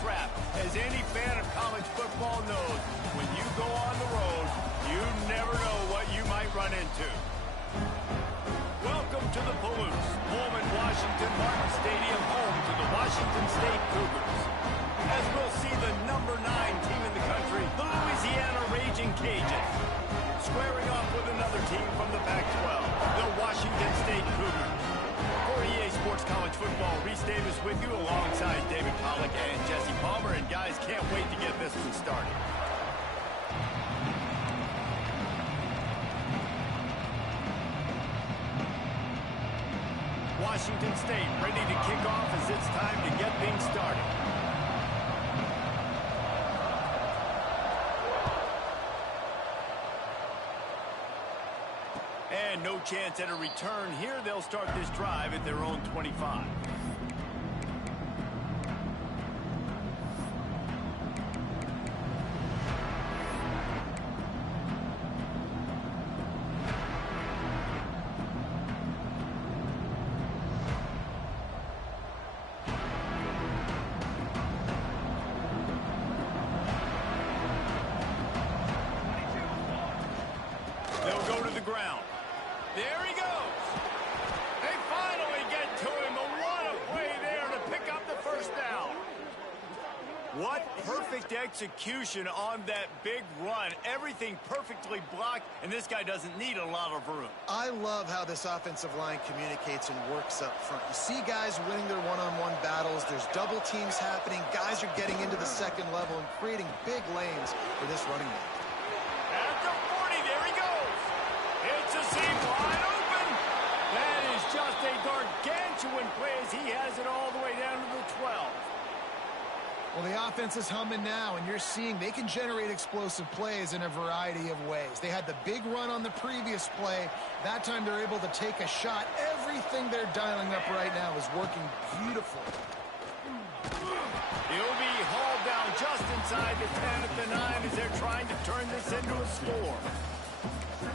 trap. As any fan of college football knows, when you go on the road, you never know what you might run into. Welcome to the Palouse, home in Washington Martin Stadium, home to the Washington State Cougars. As we'll see the number 9 team in the country, the Louisiana Raging Cajuns, squaring off with another team from the Pac-12, the Washington State Cougars. For EA Sports College Football, Reese Davis with you alongside David Pollack and Jesse Palmer. And guys, can't wait to get this one started. Washington State ready to kick off as it's time to get things started. And no chance at a return here. They'll start this drive at their own 25. They'll go to the ground. There he goes. They finally get to him, but what a play there to pick up the first down. What perfect execution on that big run. Everything perfectly blocked, and this guy doesn't need a lot of room. I love how this offensive line communicates and works up front. You see guys winning their one-on-one battles. There's double teams happening. Guys are getting into the second level and creating big lanes for this running back. At the 40, there he goes. It's a seam wide open. That is just a gargantuan play as he has it all the way down to the 12. Well, the offense is humming now, and you're seeing they can generate explosive plays in a variety of ways. They had the big run on the previous play. That time they're able to take a shot. Everything they're dialing up right now is working beautiful. He'll be hauled down just inside the 10 at the 9 as they're trying to turn this into a score.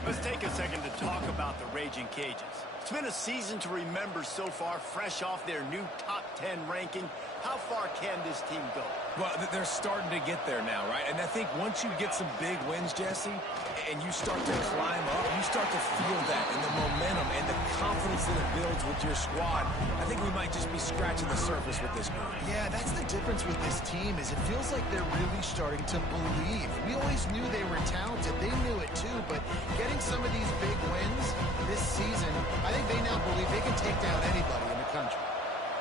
Let's take a second to talk about the Raging Cajuns. It's been a season to remember so far, fresh off their new top 10 ranking. How far can this team go? Well, they're starting to get there now, right? And I think once you get some big wins, Jesse, and you start to climb up, you start to feel that and the momentum and the confidence that it builds with your squad. I think we might just be scratching the surface with this group. Yeah, that's the difference with this team is it feels like they're really starting to believe. We always knew they were talented. They knew it too, but getting some of these big wins this season, I think they now believe they can take down anybody in the country.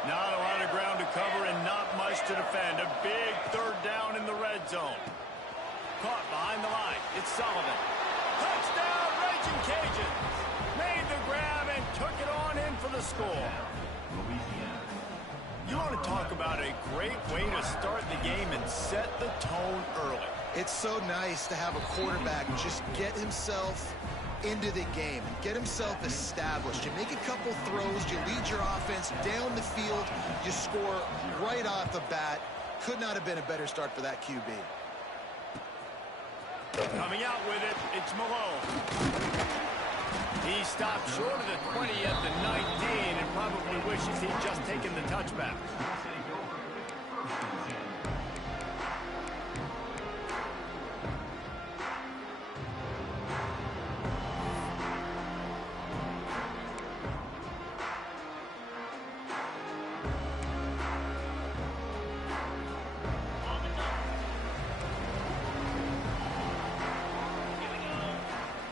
Not a lot of ground to cover and not much to defend. A big third down in the red zone. Caught behind the line. It's Sullivan. Touchdown, Raging Cajuns. Made the grab and took it on in for the score. You want to talk about a great way to start the game and set the tone early. It's so nice to have a quarterback just get himself into the game and get himself established. You make a couple throws, you lead your offense down the field, you score right off the bat. Could not have been a better start for that QB. Coming out with it, it's Malone. He stopped short of the 20 at the 19 and probably wishes he'd just taken the touchback.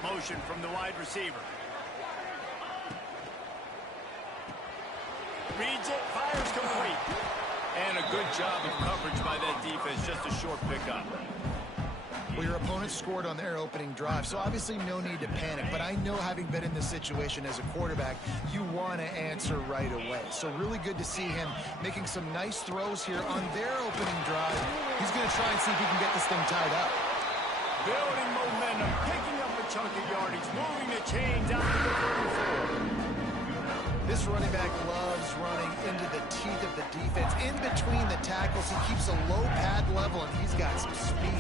Motion from the wide receiver. Reads it, fires complete. And a good job of coverage by that defense, just a short pickup. Well, your opponent scored on their opening drive, so obviously no need to panic. But I know, having been in this situation as a quarterback, you want to answer right away. So really good to see him making some nice throws here on their opening drive. He's going to try and see if he can get this thing tied up. Building momentum, picking up a chunk of yardage, moving the chains out to the 34. This running back loves running into the teeth of the defense. In between the tackles, he keeps a low pad level, and he's got some speed.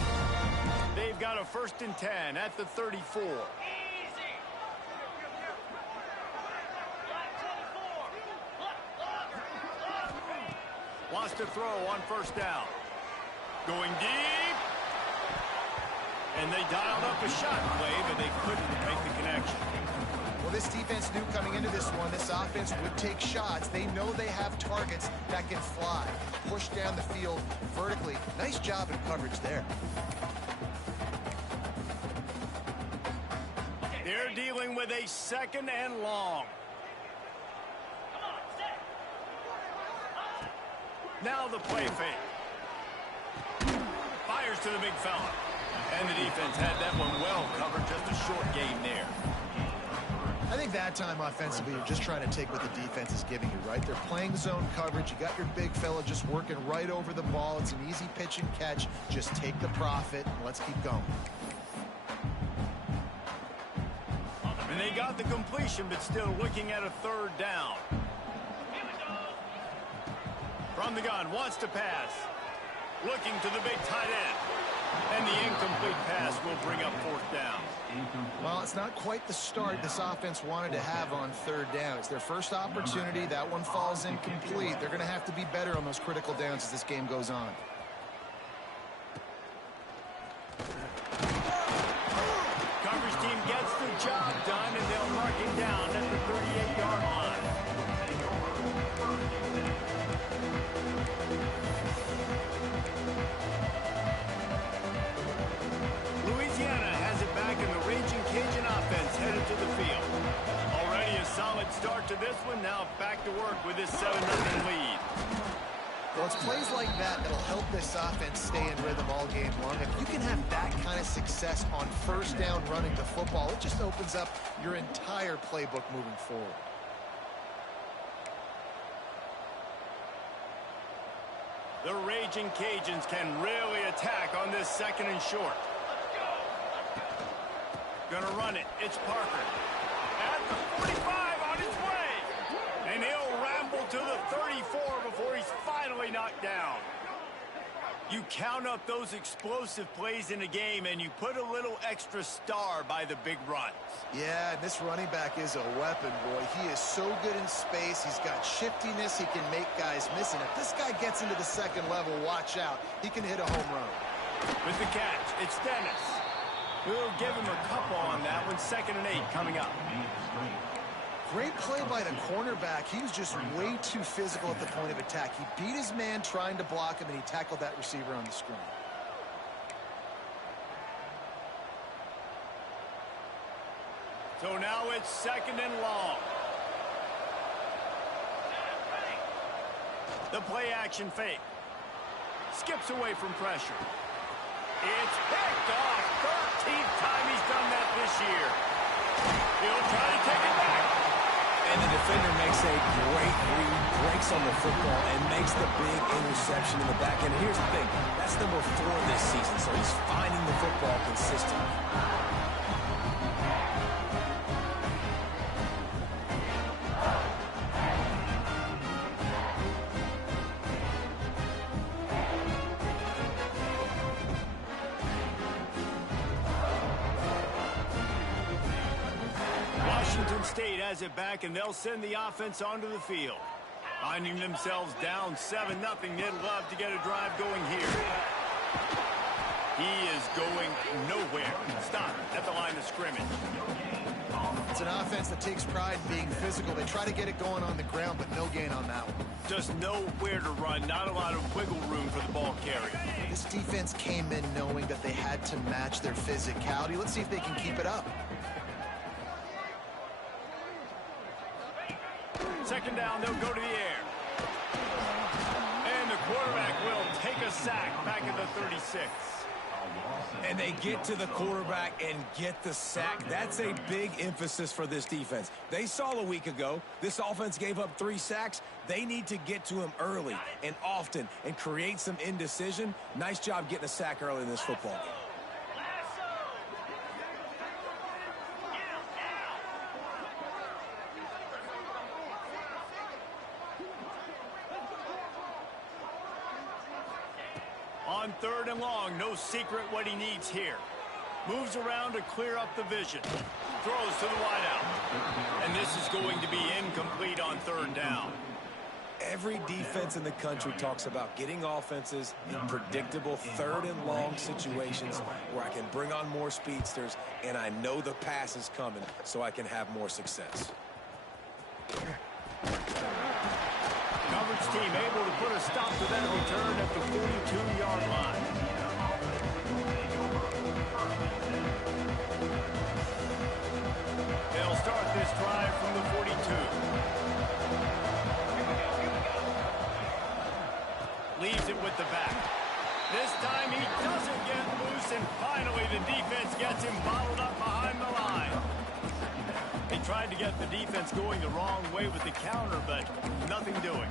They've got a 1st and 10 at the 34. Wants to throw on 1st down. Going deep. And they dialed up a shot play, but they couldn't make the connection. Well, this defense knew coming into this one, this offense would take shots. They know they have targets that can fly, push down the field vertically. Nice job in coverage there. They're dealing with a 2nd and long. Now the play fake. Fires to the big fella. And the defense had that one well covered. Just a short game there. I think that time offensively, you're just trying to take what the defense is giving you, right? They're playing zone coverage. You got your big fella just working right over the ball. It's an easy pitch and catch. Just take the profit and let's keep going. And they got the completion, but still looking at a 3rd down. From the gun, wants to pass. Looking to the big tight end. And the incomplete pass will bring up 4th down. Well, it's not quite the start this offense wanted to have on 3rd down. It's their first opportunity. That one falls incomplete. They're going to have to be better on those critical downs as this game goes on. Coverage team gets the job done, and they'll mark him down at the 38-yard line. Louisiana has it back, in the Raging Cajun offense headed to the field. Already a solid start to this one. Now back to work with this 7-0 lead. Well, it's plays like that that'll help this offense stay in rhythm all game long. If you can have that kind of success on 1st down running the football, it just opens up your entire playbook moving forward. The Raging Cajuns can really attack on this 2nd and short. Gonna run it. It's Parker. At the 45 on his way. And he'll ramble to the 34 before he's finally knocked down. You count up those explosive plays in a game, and you put a little extra star by the big runs. Yeah, this running back is a weapon, boy. He is so good in space. He's got shiftiness. He can make guys miss. And if this guy gets into the 2nd level, watch out. He can hit a home run. With the catch, it's Dennis. We'll give him a couple on that one. 2nd and 8 coming up. Great play by the cornerback. He was just way too physical at the point of attack. He beat his man trying to block him, and he tackled that receiver on the screen. So now it's 2nd and long. The play action fake. Skips away from pressure. It's picked off. 13th time he's done that this year. He'll try to take it back. And the defender makes a great read, breaks on the football, and makes the big interception in the back end. Here's the thing. That's number 4 this season, so he's finding the football consistently. Washington State has it back, and they'll send the offense onto the field. Finding themselves down 7-0, they'd love to get a drive going here. He is going nowhere. Stop at the line of scrimmage. It's an offense that takes pride in being physical. They try to get it going on the ground, but no gain on that one. Just nowhere to run, not a lot of wiggle room for the ball carrier. This defense came in knowing that they had to match their physicality. Let's see if they can keep it up. 2nd down, they'll go to the air. And the quarterback will take a sack back at the 36. And they get to the quarterback and get the sack. That's a big emphasis for this defense. They saw a week ago, this offense gave up 3 sacks. They need to get to him early and often and create some indecision. Nice job getting a sack early in this football game. On 3rd and long, no secret what he needs here. Moves around to clear up the vision. Throws to the wideout. And this is going to be incomplete on 3rd down. Every defense in the country talks about getting offenses in predictable third and long situations where I can bring on more speedsters and I know the pass is coming so I can have more success. Coverage team able to put a stop to that return at the 42-yard line. They'll start this drive from the 42. Leaves it with the back. This time he doesn't get loose, and finally the defense gets him bottled up behind the line. They tried to get the defense going the wrong way with the counter, but nothing doing.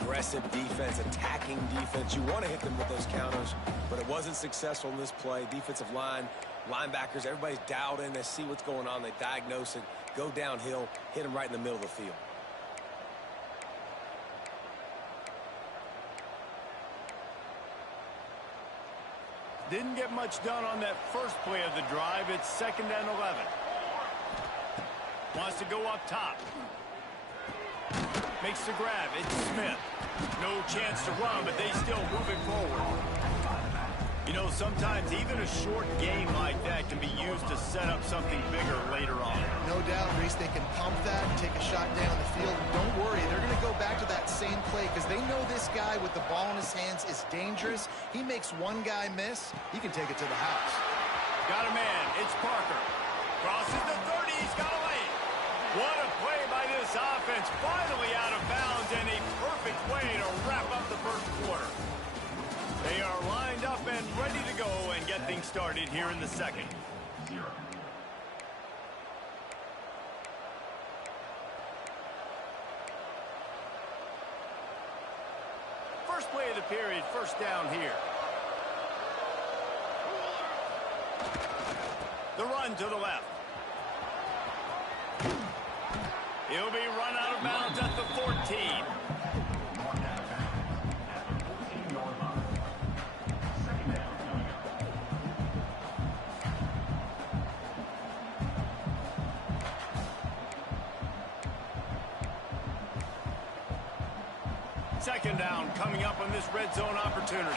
Aggressive defense, attacking defense. You want to hit them with those counters, but it wasn't successful in this play. Defensive line, linebackers, everybody's dialed in. They see what's going on. They diagnose it, go downhill, hit them right in the middle of the field. Didn't get much done on that first play of the drive. It's 2nd and 11. Wants to go up top. Makes the grab. It's Smith. No chance to run, but they still move it forward. You know, sometimes even a short game like that can be used to set up something bigger later on. No doubt, Reese, they can pump that and take a shot down the field. Don't worry, they're going to go back to that same play because they know this guy with the ball in his hands is dangerous. He makes one guy miss, he can take it to the house. Got a man. It's Parker. Crosses the 30. He's got a lane. What a play by this offense. Finally out of bounds, and a perfect way to wrap up the first quarter. They are lined up and ready to go and get things started here in the second. First play of the period, first down here. The run to the left. He'll be run out of bounds at the 14. Second down coming up on this red zone opportunity.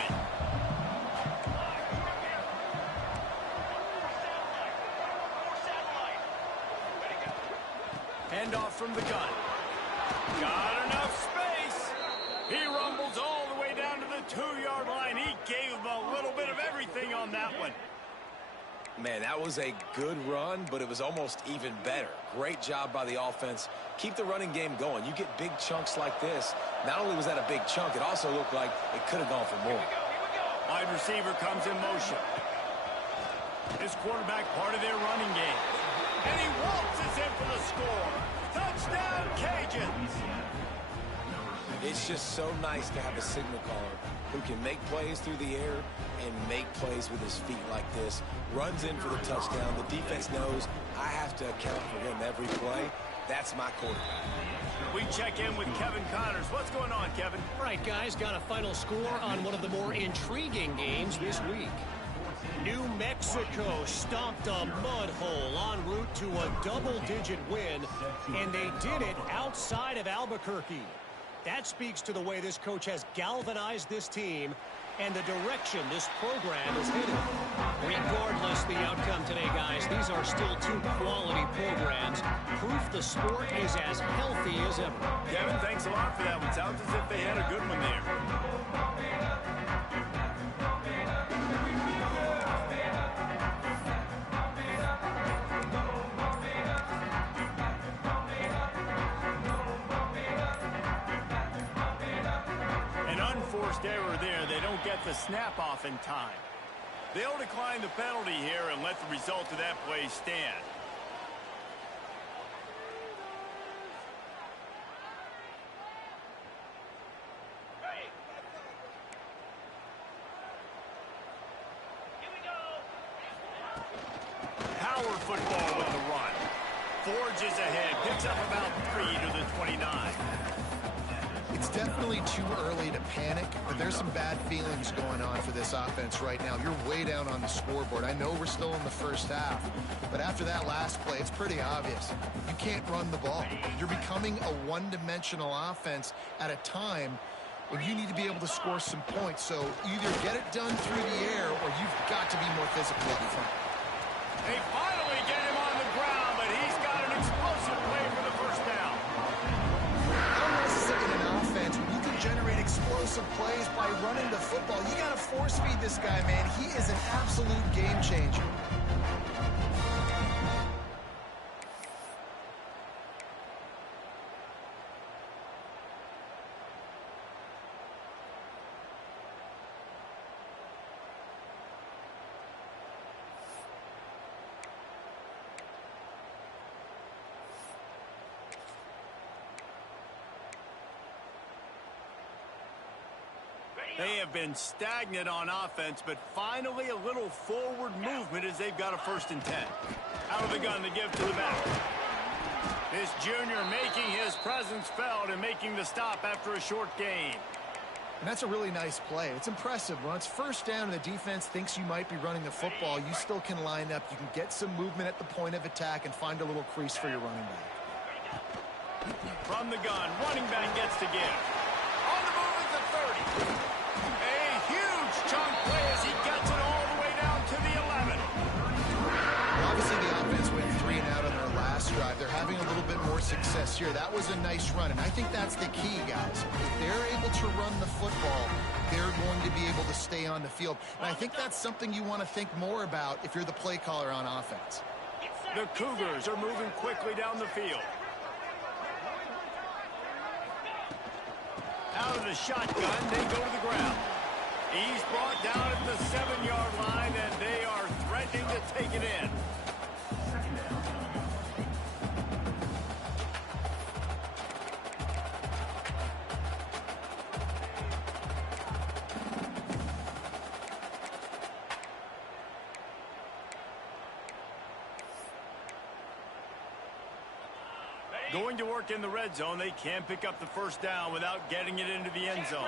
Handoff from the gun. Got enough space. He rumbles all the way down to the 2-yard line. He gave him a little bit of everything on that one. Man, that was a good run, but it was almost even better. Great job by the offense. Keep the running game going. You get big chunks like this. Not only was that a big chunk, it also looked like it could have gone for more. Wide receiver comes in motion. This quarterback part of their running game. And he waltzes in for the score. Touchdown, Cajuns! It's just so nice to have a signal caller who can make plays through the air and make plays with his feet like this. Runs in for the touchdown. The defense knows I have to account for him every play. That's my quarterback. We check in with Kevin Connors. What's going on, Kevin? All right, guys, got a final score on one of the more intriguing games this week. New Mexico stomped a mud hole en route to a double-digit win, and they did it outside of Albuquerque. That speaks to the way this coach has galvanized this team and the direction this program is headed. Regardless the outcome today, guys, these are still two quality programs. Proof the sport is as healthy as ever. Kevin, thanks a lot for that one. Sounds as if they had a good one there. Error there. They don't get the snap off in time. They'll decline the penalty here and let the result of that play stand. Power football with the run. Forges ahead. Picks up about 3 to the 29. It's definitely too early to panic, but there's some bad feelings going on for this offense right now. You're way down on the scoreboard. I know we're still in the first half, but after that last play, it's pretty obvious. You can't run the ball. You're becoming a one-dimensional offense at a time when you need to be able to score some points. So either get it done through the air or you've got to be more physical up front. They finally get him on the ground, but he's got an explosive play for the first down. How nice is it in an offense when you can generate explosive plays by running the football? You got to force feed this guy, man. He is an absolute game changer. They have been stagnant on offense, but finally a little forward movement as they've got a 1st and 10. Out of the gun, the give to the back. This junior making his presence felt and making the stop after a short gain. And that's a really nice play. It's impressive. When it's 1st down and the defense thinks you might be running the football, you still can line up. You can get some movement at the point of attack and find a little crease for your running back. From the gun, running back gets to give. On the move is the 30. A huge chunk play as he gets it all the way down to the 11. Well, obviously, the offense went 3 and out on their last drive. They're having a little bit more success here. That was a nice run, and I think that's the key, guys. If they're able to run the football, they're going to be able to stay on the field. And I think that's something you want to think more about if you're the play caller on offense. The Cougars are moving quickly down the field. Out of the shotgun, they go to the ground. He's brought down at the 7-yard line, and they are threatening to take it in. Going to work in the red zone, they can pick up the 1st down without getting it into the end zone.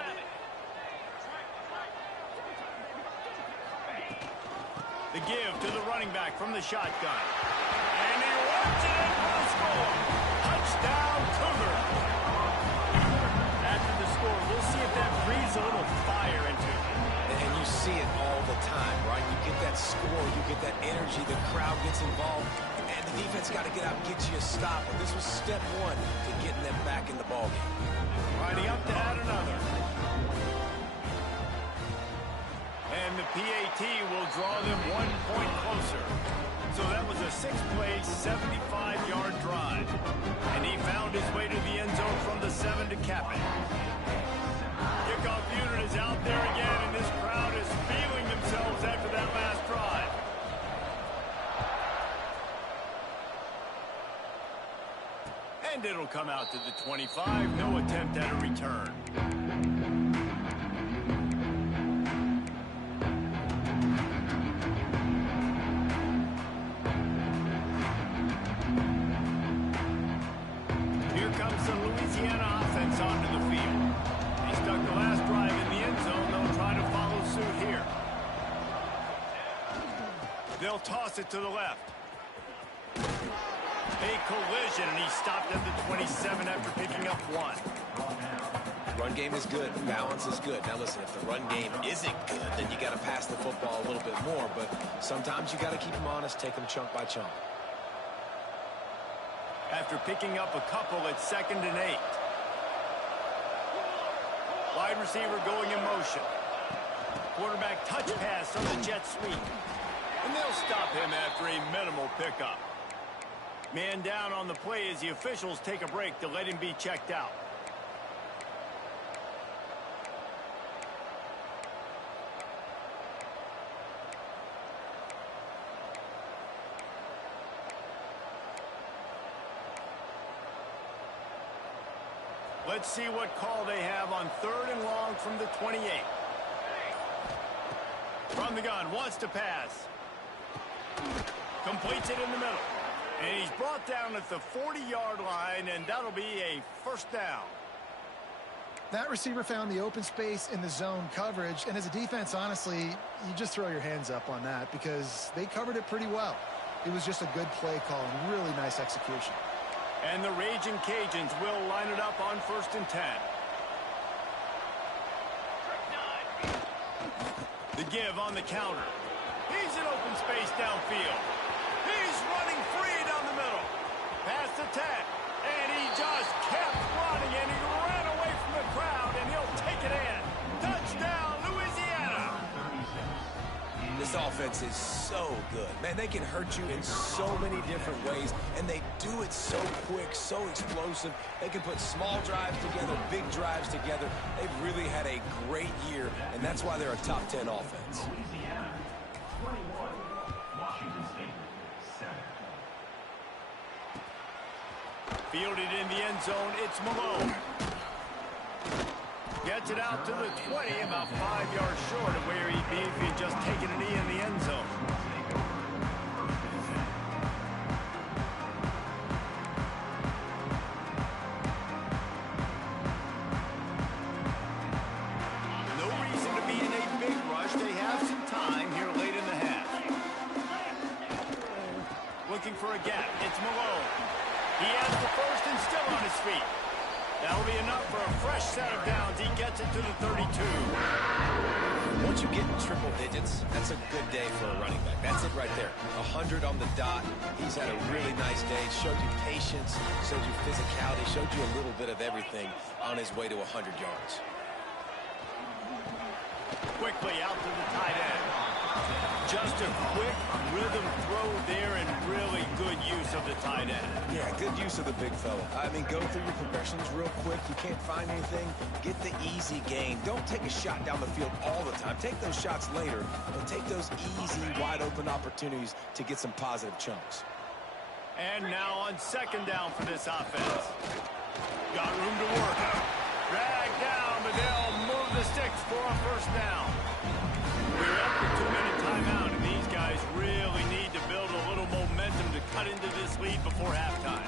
The give to the running back from the shotgun. And he runs it in for the score. Touchdown, Cougar. After the score, we'll see if that breathes a little fire into it. And you see it all the time, right? You get that score, you get that energy, the crowd gets involved, and the defense got to get out and get you a stop. But this was step 1 to getting them back in the ballgame. Riding up to add another. And the PAT will draw them 1 point closer. So that was a 6-play, 75-yard drive. And he found his way to the end zone from the 7 to cap it. Kickoff unit is out there again, and this crowd is feeling themselves after that last drive. And it'll come out to the 25. No attempt at a return. Here comes the Louisiana offense onto the field. They stuck the last drive in the end zone. They'll try to follow suit here. They'll toss it to the left. A collision, and he stopped at the 27 after picking up 1. Run game is good. Balance is good. Now, listen, if the run game isn't good, then you got to pass the football a little bit more. But sometimes you got to keep them honest, take them chunk by chunk. After picking up a couple at 2nd and 8. Wide receiver going in motion. Quarterback touch pass on the jet sweep. And they'll stop him after a minimal pickup. Man down on the play as the officials take a break to let him be checked out. Let's see what call they have on 3rd and long from the 28. From the gun, wants to pass. Completes it in the middle. And he's brought down at the 40-yard line, and that'll be a 1st down. That receiver found the open space in the zone coverage, and as a defense, honestly, you just throw your hands up on that because they covered it pretty well. It was just a good play call and really nice execution. And the Raging Cajuns will line it up on 1st and 10. The give on the counter. He's in open space downfield. He's running free down the middle. Past the 10. And he just kept running, and he ran away from the crowd, and he'll take it in. Touchdown, Louisiana! This offense is so good. Man, they can hurt you in so many different ways, and they do it so quick, so explosive. They can put small drives together, big drives together. They've really had a great year, and that's why they're a top 10 offense. Fielded in the end zone, it's Malone. Gets it out to the 20, about 5 yards short of where he'd be if he'd just taken a knee in the end zone. No reason to be in a big rush. They have some time here late in the half. Looking for a gap. It's Malone. He has the first and still on his feet. That'll be enough for a fresh set of downs. He gets it to the 32. Once you get in triple digits, that's a good day for a running back. That's it right there. 100 on the dot. He's had a really nice day. Showed you patience, showed you physicality, showed you a little bit of everything on his way to 100 yards. Quickly out to the tight end. Just a quick rhythm throw there and really good use of the tight end. Yeah, good use of the big fella. I mean, go through your progressions real quick. You can't find anything. Get the easy gain. Don't take a shot down the field all the time. Take those shots later, but take those easy, wide-open opportunities to get some positive chunks. And now on 2nd down for this offense. Got room to work. Drag down, but they'll move the sticks for a 1st down. We're at the 2-minute timeout, and these guys really need to build a little momentum to cut into this lead before halftime.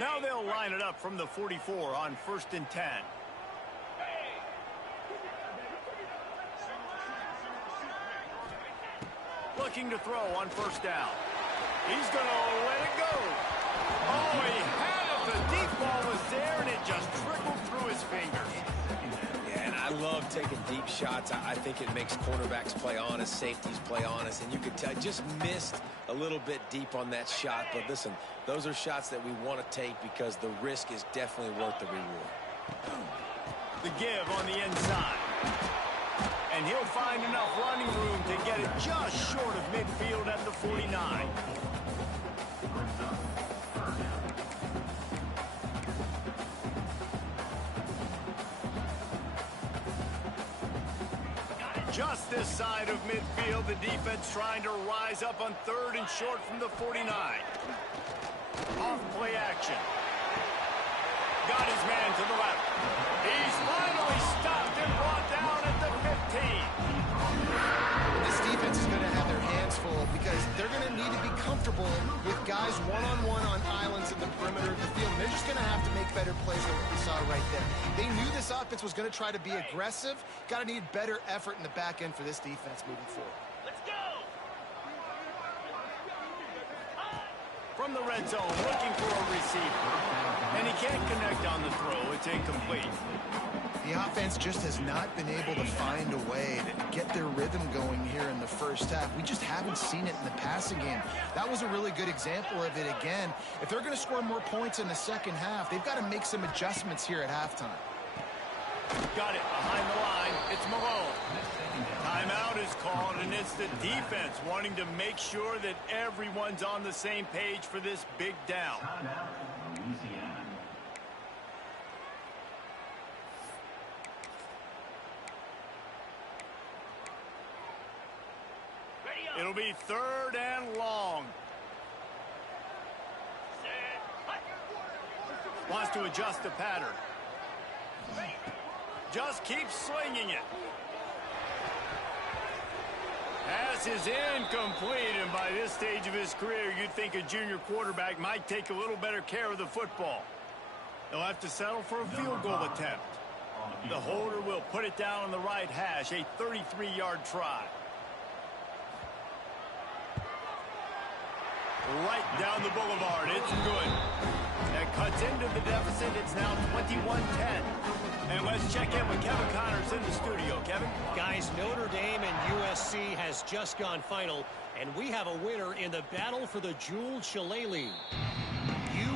Now they'll line it up from the 44 on 1st and 10. Looking to throw on 1st down. He's going to let it go. Oh, he had it. The deep ball was there, and it just trickled through his fingers. Yeah, and I love taking deep shots. I think it makes cornerbacks play honest, safeties play honest, and you could tell just missed a little bit deep on that shot. But listen, those are shots that we want to take because the risk is definitely worth the reward. The give on the inside. And he'll find enough running room to get it just short of midfield at the 49. Just this side of midfield, the defense trying to rise up on 3rd and short from the 49. Off play action. Got his man to the left. He's finally stopped and brought down at the 15. This defense is going to have their hands full because they're going to need to be comfortable with guys one-on-one on islands in the perimeter of the field. And they're just going to have to make better plays than what we saw right there. They knew this offense was going to try to be aggressive. Got to need better effort in the back end for this defense moving forward. Let's go! From the red zone, looking for a receiver. And he can't connect on the throw. It's incomplete. The offense just has not been able to find a way to get their rhythm going here in the 1st half. We just haven't seen it in the passing game. That was a really good example of it again. If they're going to score more points in the 2nd half, they've got to make some adjustments here at halftime. Got it behind the line. It's Malone. Timeout is called, and it's the defense wanting to make sure that everyone's on the same page for this big down. It'll be 3rd and long. Wants to adjust the pattern. just keeps slinging it. Pass is incomplete, and by this stage of his career, you'd think a junior quarterback might take a little better care of the football. They'll have to settle for a field goal attempt. The holder will put it down on the right hash, a 33-yard try. Right down the boulevard, it's good. That cuts into the deficit, it's now 21-10. And let's check in with Kevin Connors in the studio. Kevin? Guys, Notre Dame and USC has just gone final, and we have a winner in the battle for the Jules Shillelagh.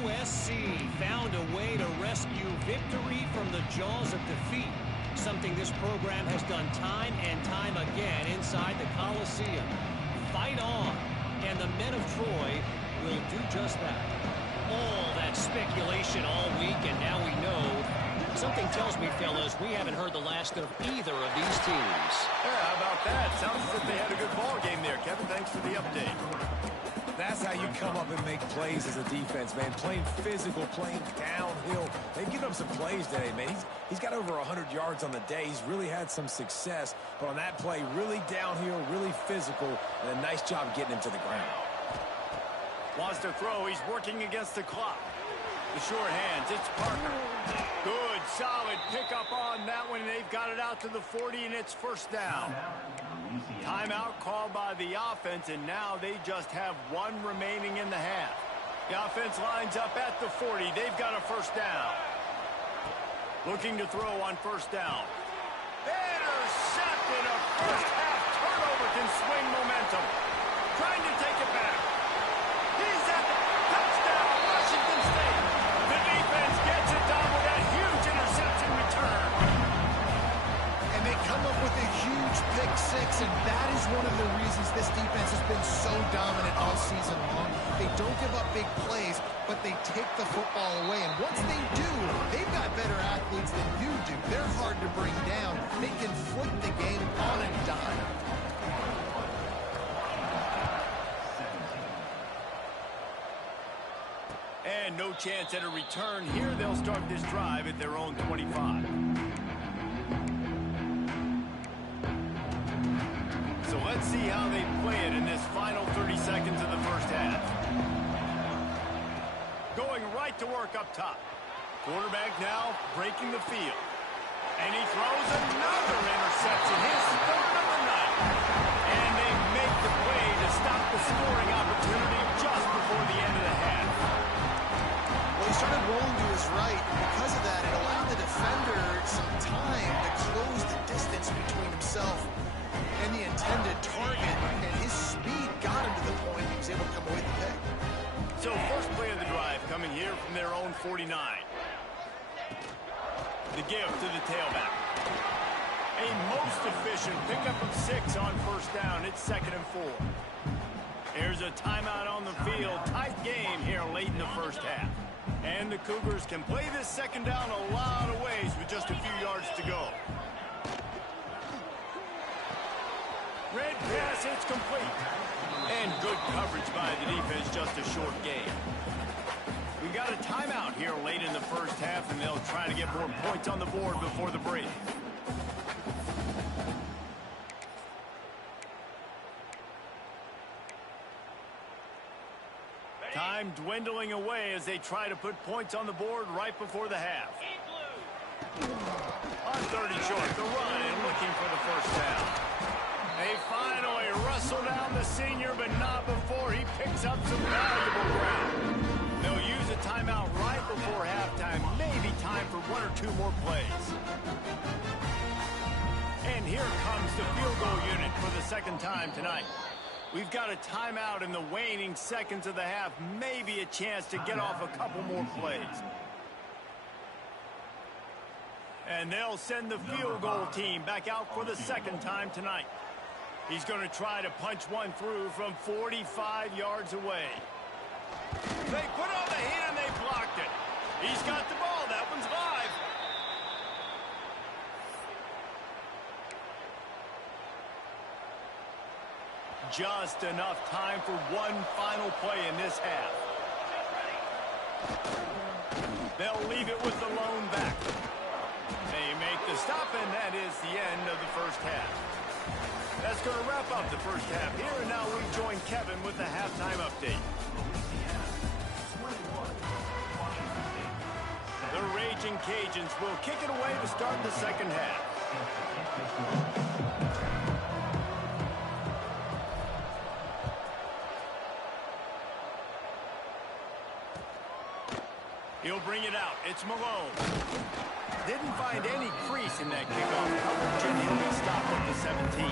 USC found a way to rescue victory from the jaws of defeat, something this program has done time and time again inside the Coliseum. Fight on, and the men of Troy will do just that. All that speculation all week, and now we know. Something tells me, fellas, we haven't heard the last of either of these teams. Yeah, how about that? Sounds as if they had a good ball game there. Kevin, thanks for the update. That's how you come up and make plays as a defense, man. Playing physical, playing downhill. They've given him some plays today, man. He's got over 100 yards on the day. He's really had some success. But on that play, really downhill, really physical, and a nice job getting him to the ground. Wants to throw. He's working against the clock. The short hands. It's Parker. Good, solid pickup on that one. They've got it out to the 40, and it's first down. Timeout called by the offense, and now they just have one remaining in the half. The offense lines up at the 40. They've got a first down. Looking to throw on first down. Intercepted. A first half turnover can swing momentum. Trying to take it back. He's at the touchdown, Washington State. The defense gets it done with that huge interception return. And they come up with a huge pick six, and that is one of the reasons this defense has been so dominant all season long. They don't give up big plays, but they take the football away. And once they do, they've got better athletes than you do. They're hard to bring down. They can flip the game on a dime. And no chance at a return here. They'll start this drive at their own 25. So let's see how they play it in this final 30 seconds of the first half. Going right to work up top. Quarterback now breaking the field. And he throws another interception. His third of the night. And they make the play to stop the scoring opportunity just before the end of the half. Well, he started rolling to his right. Because of that, it allowed the defender some time to close the distance between himself and the intended target. And his speed got him to the point he was able to come away with the pick. So first play of the drive coming here from their own 49. The give to the tailback. A most efficient pickup of 6 on first down. It's 2nd and 4. Here's a timeout on the field. Tight game here late in the first half. And the Cougars can play this second down a lot of ways with just a few yards to go. Red pass, it's complete. And good coverage by the defense, just a short gain. We've got a timeout here late in the first half, and they'll try to get more points on the board before the break. Time dwindling away as they try to put points on the board right before the half. On 30 short, the run and looking for the first down. They finally wrestle down the senior, but not before he picks up some valuable ground. They'll use a timeout right before halftime. Maybe time for 1 or 2 more plays. And here comes the field goal unit for the second time tonight. We've got a timeout in the waning seconds of the half. Maybe a chance to get off a couple more plays. And they'll send the field goal team back out for the second time tonight. He's going to try to punch one through from 45 yards away. They put on the heat and they blocked it. He's got the ball. That one's live. Just enough time for one final play in this half. They'll leave it with the lone back. They make the stop, and that is the end of the first half. That's going to wrap up the first half here, and now we join Kevin with the halftime update. The Raging Cajuns will kick it away to start the second half. He'll bring it out. It's Malone. Didn't find any crease in that kickoff coverage, and he'll be stopped at the 17.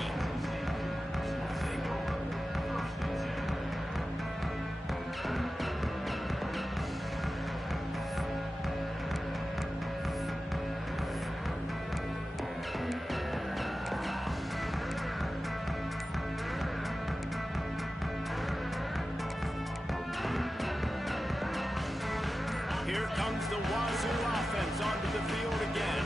Here comes the Wazoo offense onto the field again.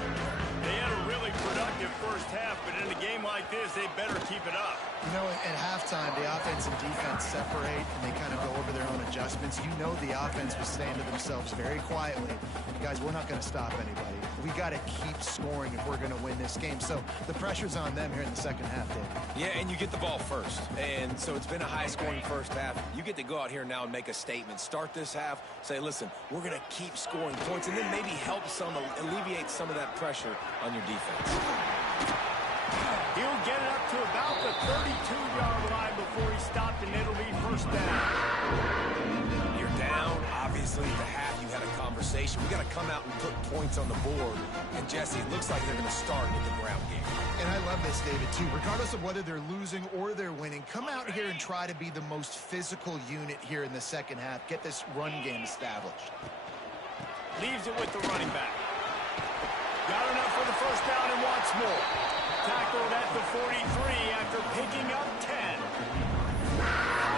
They had a really productive first half, but in a game like this, they better keep it up. You know, at halftime, the offense and defense separate, and they kind of go over their own adjustments. You know the offense was saying to themselves very quietly, guys, we're not going to stop anybody. We got to keep scoring if we're going to win this game. So the pressure's on them here in the second half, Dave. Yeah, and you get the ball first. And so it's been a high-scoring first half. You get to go out here now and make a statement. Start this half, say, listen, we're going to keep scoring points, and then maybe help alleviate some of that pressure on your defense. He'll get it up to about the 32-yard line before he stopped, and it'll be first down. You're down. Obviously, at the half, you had a conversation. We got to come out and put points on the board. And, Jesse, it looks like they're going to start with the ground game. And I love this, David, too. Regardless of whether they're losing or they're winning, come out here and try to be the most physical unit here in the second half. Get this run game established. Leaves it with the running back. Got enough for the first down and wants more. Tackled at the 43 after picking up 10.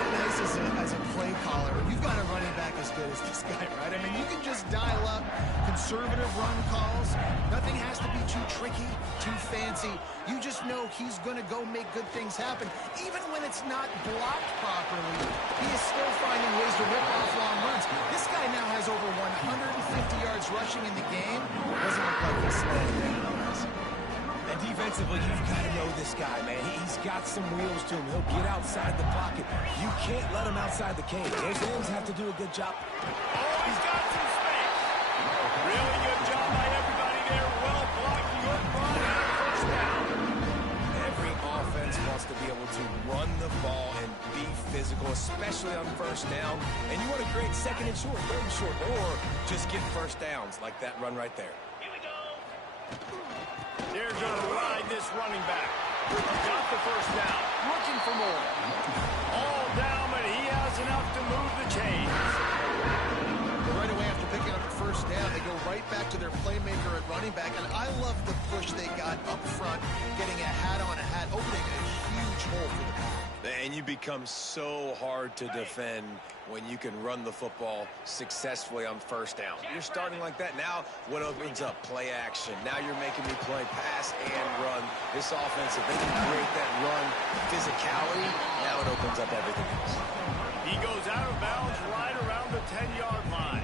Nice as a play caller. You've got a running back as good as this guy, right? I mean, you can just dial up conservative run calls. Nothing has to be too tricky, too fancy. You just know he's going to go make good things happen. Even when it's not blocked properly, he is still finding ways to rip off long runs. This guy now has over 150 yards rushing in the game. Doesn't look like he's slowing down. And defensively, you've got to know this guy, man. He's got some wheels to him. He'll get outside the pocket. You can't let him outside the cage. Those ends have to do a good job. Oh, he's got some space. Really good job by everybody there. Well blocked. Good run and a first down. Every offense wants to be able to run the ball and be physical, especially on first down. And you want to create second and short, third and short, or just get first downs like that run right there. They're going to ride this running back. Got the first down. Looking for more. All down, but he has enough to move the chains. Right away after picking up the first down, they go right back to their playmaker at running back. And I love the push they got up front, getting a hat on a hat, opening a huge hole for the pack. And you become so hard to defend when you can run the football successfully on first down. You're starting like that. Now, what opens up? Play action. Now you're making me play pass and run. This offense, if they can create that run physicality, now it opens up everything else. He goes out of bounds right around the 10-yard line.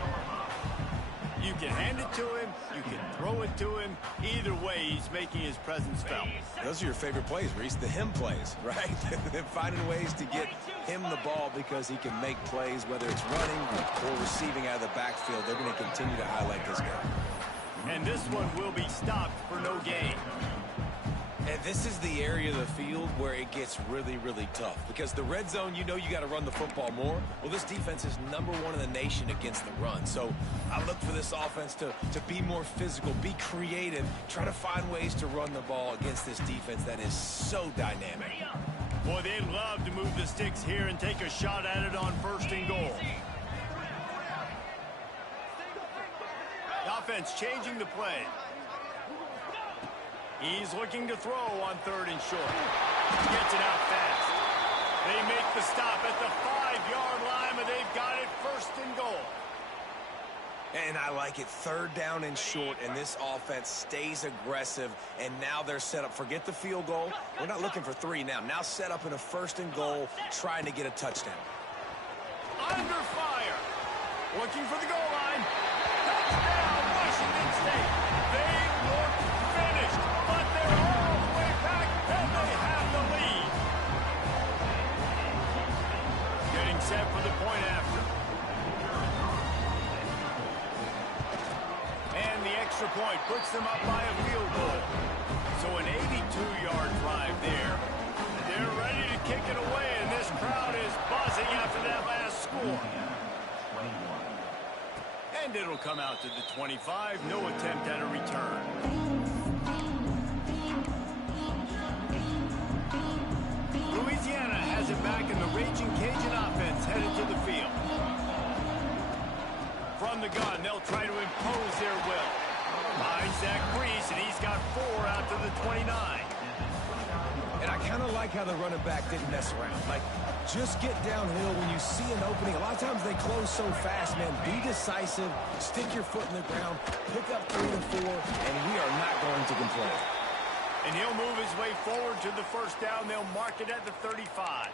You can hand it to him. You can throw it to him. Either way, he's making his presence felt. Those are your favorite plays, Reese, the him plays, right? They're finding ways to get him the ball because he can make plays, whether it's running or receiving out of the backfield. They're going to continue to highlight this guy. And this one will be stopped for no gain. And this is the area of the field where it gets really, really tough. Because the red zone, you know you got to run the football more. Well, this defense is #1 in the nation against the run. So I look for this offense to be more physical, be creative, try to find ways to run the ball against this defense that is so dynamic. Boy, they'd love to move the sticks here and take a shot at it on first and goal. The offense changing the play. He's looking to throw on third and short. Gets it out fast. They make the stop at the 5-yard line, but they've got it first and goal. And I like it. Third down and short, and this offense stays aggressive, and now they're set up. Forget the field goal. We're not looking for 3 now. Now set up in a first and goal, trying to get a touchdown. Under fire. Looking for the goal line. Touchdown, Washington State. They look extra point puts them up by a field goal. So an 82-yard drive there. They're ready to kick it away, and this crowd is buzzing after that last score. And it'll come out to the 25. No attempt at a return. Louisiana has it back, in the Raging Cajun offense headed to the field. From the gun, they'll try to impose their will. Finds Zach Brees, and he's got 4 out to the 29. And I kind of like how the running back didn't mess around. Like, just get downhill when you see an opening. A lot of times they close so fast, man. Be decisive, stick your foot in the ground, pick up 3 and 4, and we are not going to complain. And he'll move his way forward to the first down. They'll mark it at the 35.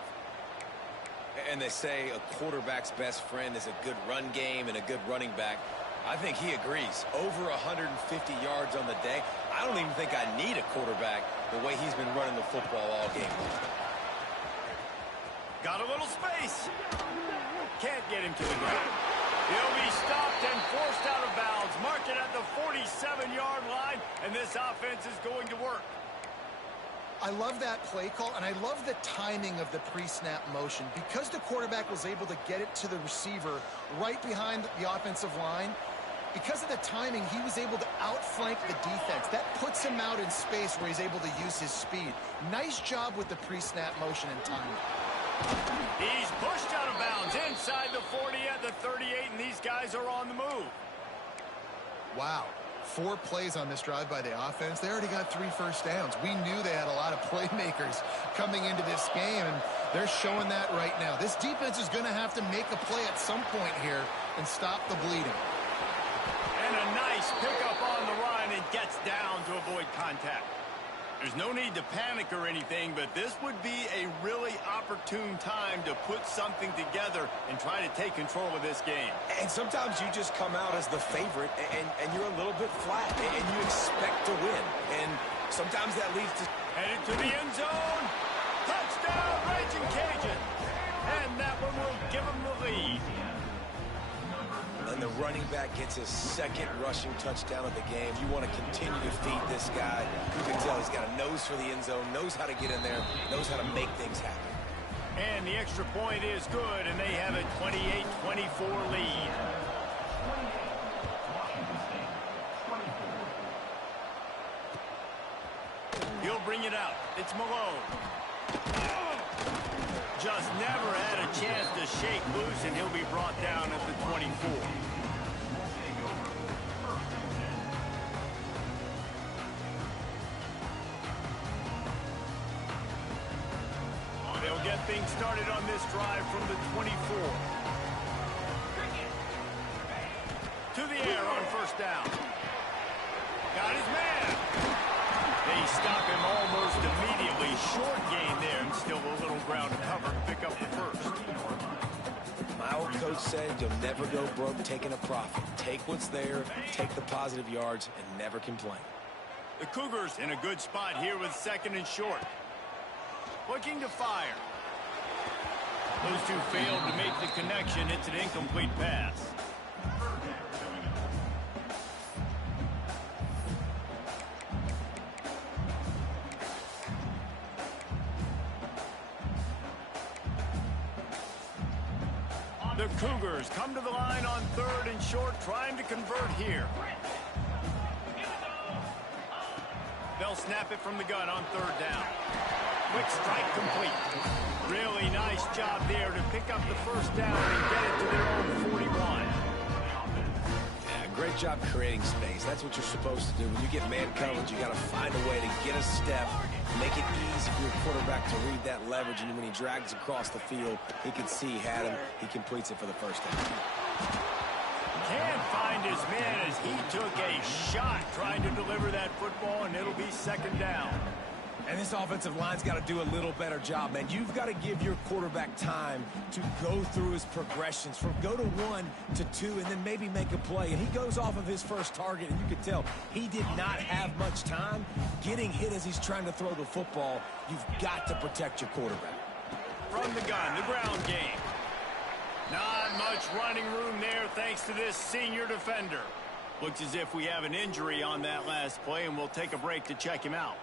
And they say a quarterback's best friend is a good run game and a good running back. I think he agrees. Over 150 yards on the day. I don't even think I need a quarterback the way he's been running the football all game. Got a little space. Can't get him to the ground. He'll be stopped and forced out of bounds. Mark it at the 47-yard line, and this offense is going to work. I love that play call, and I love the timing of the pre-snap motion. Because the quarterback was able to get it to the receiver right behind the offensive line, because of the timing, he was able to outflank the defense. That puts him out in space where he's able to use his speed. Nice job with the pre-snap motion and timing. He's pushed out of bounds inside the 40 at the 38, and these guys are on the move. Wow. 4 plays on this drive by the offense. They already got 3 first downs. We knew they had a lot of playmakers coming into this game, and they're showing that right now. This defense is going to have to make a play at some point here and stop the bleeding. And a nice pickup on the run, and gets down to avoid contact. There's no need to panic or anything, but this would be a really opportune time to put something together and try to take control of this game. And sometimes you just come out as the favorite, and you're a little bit flat, and you expect to win. And sometimes that leads to... Headed to the end zone. Touchdown, Raging Cajun. And that one will give him the lead. And the running back gets his 2nd rushing touchdown of the game. You want to continue to feed this guy. You can tell he's got a nose for the end zone, knows how to get in there, knows how to make things happen. And the extra point is good, and they have a 28-24 lead. He'll bring it out. It's Malone. Just never had a chance to shake loose, and he'll be brought down at the 24. They'll get things started on this drive from the 24. To the air on first down. Got his man. They stop him almost immediately. Short gain there, and still a little ground to cover to pick up the first. My old coach said you'll never go broke taking a profit. Take what's there, take the positive yards, and never complain. The Cougars in a good spot here with 2nd and short. Looking to fire. Those two failed to make the connection. It's an incomplete pass. The Cougars come to the line on 3rd and short, trying to convert here. They'll snap it from the gun on 3rd down. Quick strike complete. Really nice job there to pick up the first down and get it to their own 41. Yeah, great job creating space. That's what you're supposed to do. When you get man coverage, you got to find a way to get a step, make it easy for your quarterback to read that leverage, and when he drags across the field, he can see he had him. He completes it for the first down. Can't find his man as he took a shot trying to deliver that football, and it'll be 2nd down. And this offensive line's got to do a little better job, man. You've got to give your quarterback time to go through his progressions from go to 1 to 2 and then maybe make a play. And he goes off of his first target, and you can tell he did not have much time getting hit as he's trying to throw the football. You've got to protect your quarterback. From the gun, the ground game. Not much running room there thanks to this senior defender. Looks as if we have an injury on that last play, and we'll take a break to check him out.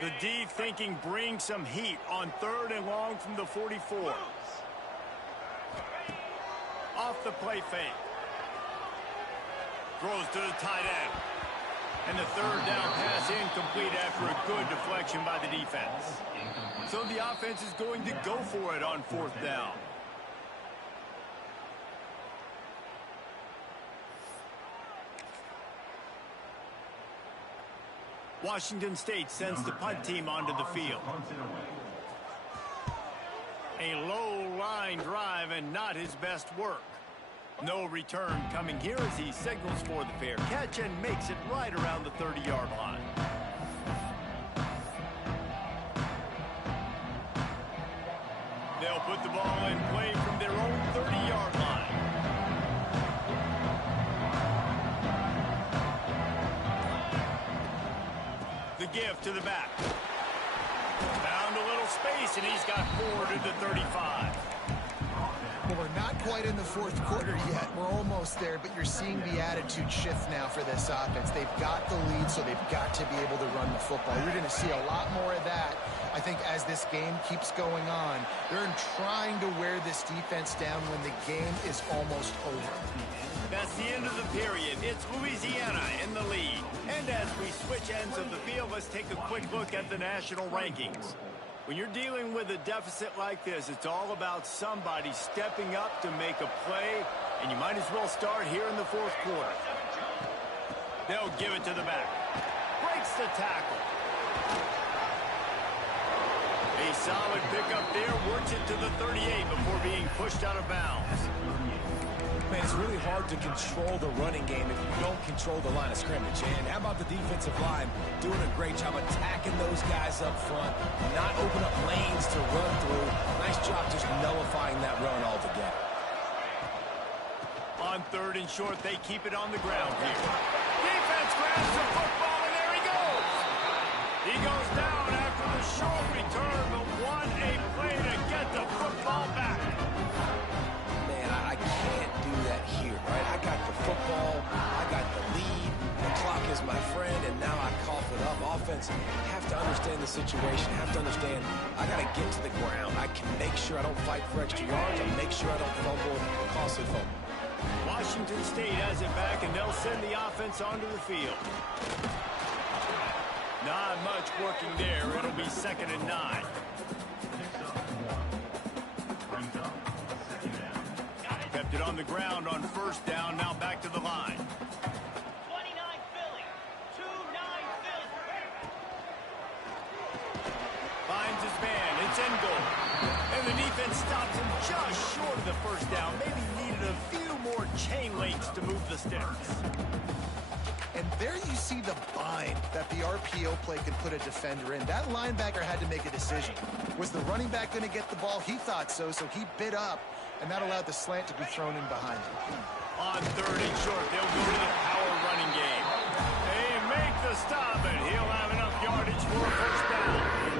The D thinking bring some heat on 3rd and long from the 44. Off the play fake. Throws to the tight end. And the 3rd down pass incomplete after a good deflection by the defense. So the offense is going to go for it on 4th down. Washington State sends the punt team onto the field. A low line drive and not his best work. No return coming here as he signals for the fair catch and makes it right around the 30-yard line. They'll put the ball in play from their own 30-yard line. The give to the back. Found a little space, and he's got 4 to the 35. Well, we're not quite in the 4th quarter yet. We're almost there, but you're seeing the attitude shift now for this offense. They've got the lead, so they've got to be able to run the football. You're going to see a lot more of that, I think, as this game keeps going on. They're trying to wear this defense down when the game is almost over. That's the end of the period. It's Louisiana in the lead. And as we switch ends of the field, let's take a quick look at the national rankings. When you're dealing with a deficit like this, it's all about somebody stepping up to make a play, and you might as well start here in the 4th quarter. They'll give it to the back. Breaks the tackle. A solid pickup there, works it to the 38 before being pushed out of bounds. Man, it's really hard to control the running game if you don't control the line of scrimmage. And how about the defensive line doing a great job attacking those guys up front, not open up lanes to run through. Nice job just nullifying that run altogether. On 3rd and short, they keep it on the ground here. Defense grabs the football, and there he goes. He goes down after the short return, but what a play to get the football back. I can't do that here, right? I got the football, I got the lead, the clock is my friend, and now I cough it up. Offense, have to understand the situation, have to understand I got to get to the ground. I can make sure I don't fight for extra yards, and make sure I don't fumble, costly fumble. Washington State has it back, and they'll send the offense onto the field. Not much working there. It'll be 2nd and 9. Kept it on the ground on 1st down. Now back to the line. 29 Philly. 2-9 Philly. Finds his man. It's in goal. And the defense stops him just short of the 1st down. Maybe needed a few more chain links to move the sticks. And there you see the bind that the RPO play can put a defender in. That linebacker had to make a decision. Was the running back going to get the ball? He thought so he bit up, and that allowed the slant to be thrown in behind him. On 3rd and short, they'll go to the power running game. They make the stop, and he'll have enough yardage for a 1st down.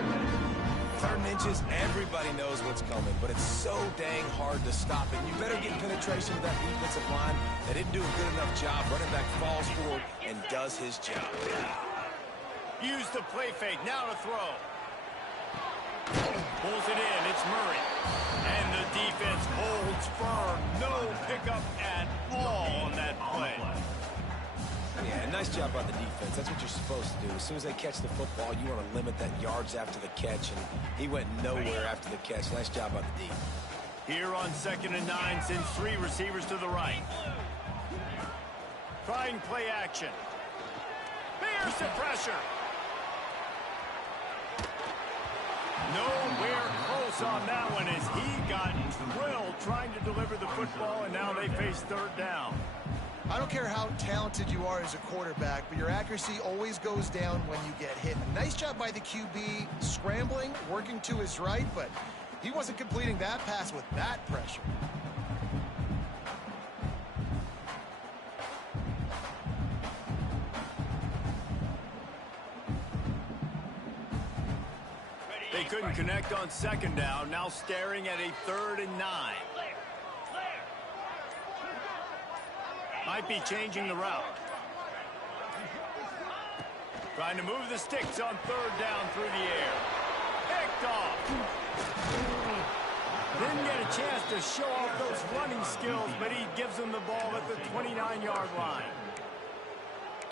3rd and inches, everybody knows what's coming, but it's so dang hard to stop it. You better get penetration to that defensive line. They didn't do a good enough job. Running back falls forward and does his job. Use the play fake, now to throw. Pulls it in, it's Murray. And the defense holds firm. No pickup at all on that play. Yeah, nice job by the defense. That's what you're supposed to do. As soon as they catch the football, you want to limit that yards after the catch, and he went nowhere after the catch. Nice job by the D. Here on 2nd and 9, sends 3 receivers to the right. Trying play action. There's the pressure. Nowhere close on that one as he got drilled trying to deliver the football, and now they face 3rd down. I don't care how talented you are as a quarterback, but your accuracy always goes down when you get hit. Nice job by the QB scrambling, working to his right, but he wasn't completing that pass with that pressure. They they couldn't connect on second down. Now staring at a 3rd and 9. Might be changing the route. Trying to move the sticks on 3rd down through the air. Picked off. Didn't get a chance to show off those running skills, but he gives them the ball at the 29-yard line.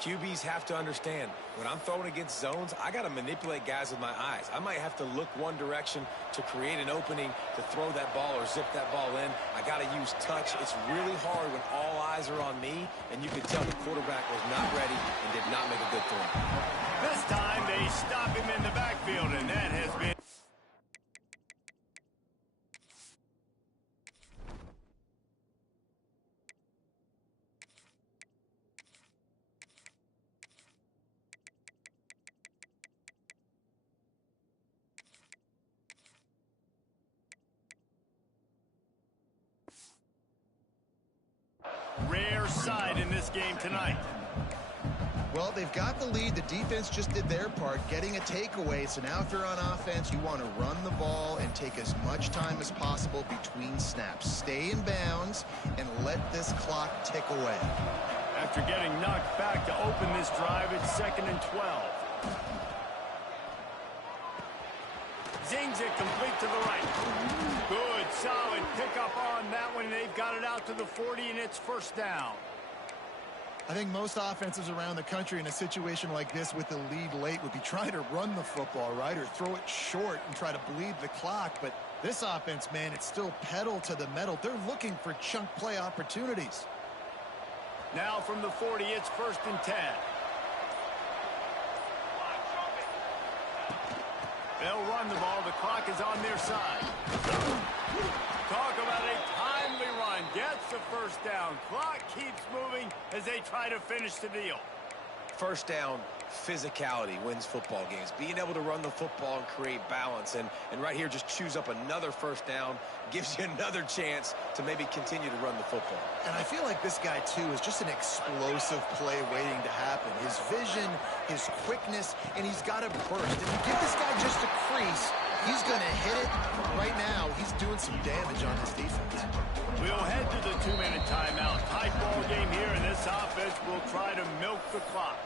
QBs have to understand, when I'm throwing against zones, I got to manipulate guys with my eyes. I might have to look one direction to create an opening to throw that ball or zip that ball in. I got to use touch. It's really hard when all eyes are on me, and you can tell the quarterback was not ready and did not make a good throw. This time they stop him in the backfield, and that has been... Rare sight in this game tonight. Well, they've got the lead. The defense just did their part, getting a takeaway. So now if you're on offense, you want to run the ball and take as much time as possible between snaps. Stay in bounds and let this clock tick away. After getting knocked back to open this drive, it's 2nd and 12. Zings it complete to the right. Good, solid pickup on that one. They've got it out to the 40, and it's 1st down. I think most offenses around the country in a situation like this with the lead late would be trying to run the football, right, or throw it short and try to bleed the clock. But this offense, man, it's still pedal to the metal. They're looking for chunk play opportunities. Now from the 40, it's 1st and 10. They'll run the ball. The clock is on their side. Talk about a timely run. Gets the 1st down. Clock keeps moving as they try to finish the deal. 1st down, physicality wins football games. Being able to run the football and create balance. And right here, just choose up another 1st down. Gives you another chance to maybe continue to run the football. And I feel like this guy, too, is just an explosive play waiting to happen. His vision, his quickness, and he's got a burst. If you give this guy just a crease, he's going to hit it. Right now, he's doing some damage on his defense. We'll head to the 2-minute timeout. Tight ball game here, and this offense will try to milk the clock.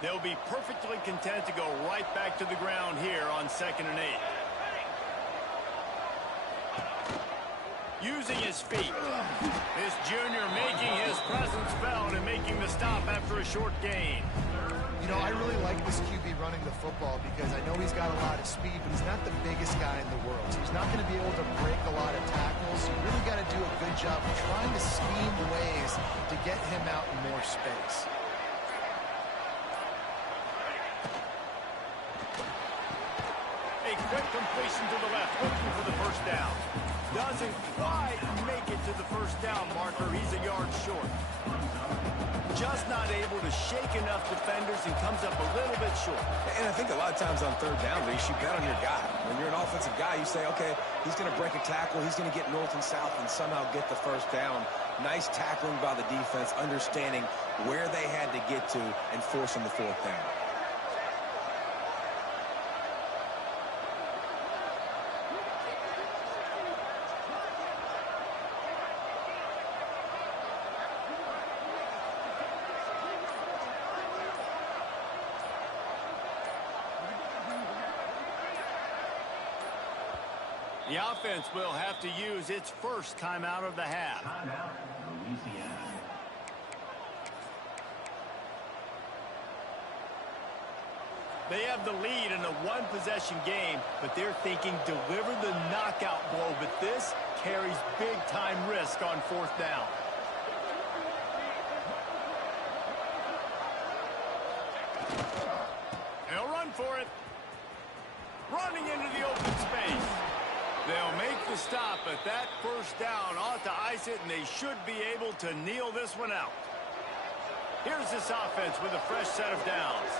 They'll be perfectly content to go right back to the ground here on 2nd and 8. Using his feet. This junior making his presence felt and making the stop after a short gain. You know, I really like this QB running the football because I know he's got a lot of speed, but he's not the biggest guy in the world. So he's not going to be able to break a lot of tackles. So you really got to do a good job of trying to scheme ways to get him out in more space. A quick completion to the left, looking for the 1st down. Doesn't quite make it to the 1st down marker. He's a yard short. Just not able to shake enough defenders and comes up a little bit short. And I think a lot of times on 3rd down, Reese, you bet on your guy. When you're an offensive guy, you say, okay, he's going to break a tackle. He's going to get north and south and somehow get the 1st down. Nice tackling by the defense, understanding where they had to get to and forcing the 4th down. The offense will have to use its 1st timeout of the half. They have the lead in a 1-possession game, but they're thinking deliver the knockout blow, but this carries big-time risk on 4th down. They'll run for it. Running into the open space. They'll make the stop, but that 1st down ought to ice it, and they should be able to kneel this one out. Here's this offense with a fresh set of downs.